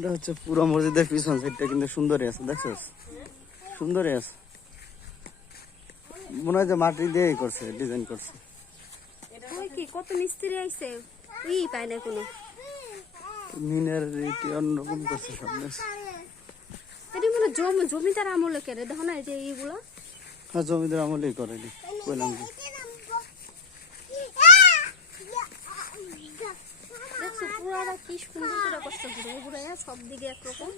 এটা হচ্ছে পুরো মসজিদের পিছন সাইডটা কিন্তু সুন্দরই আছে, দেখছস? সুন্দরই আছে, মনে হয় যে মাটি দিয়েই করছে, ডিজাইন করছে। ওই কি কত মিস্ত্রি আইছে, ই পায় না কোনো। মিনের রীতি অন্যরকম করছে সব দেখছে। এটা মনে জমিদার আমলে কেড়ে দেখো না, এই যে এইগুলো। হ্যাঁ, জমিদার আমলেই করে নি, কইলাম কি। দেখছো পুরাটা কি সুন্দর করে কষ্ট ঘুরে ঘুরে, সব দিকে একরকম।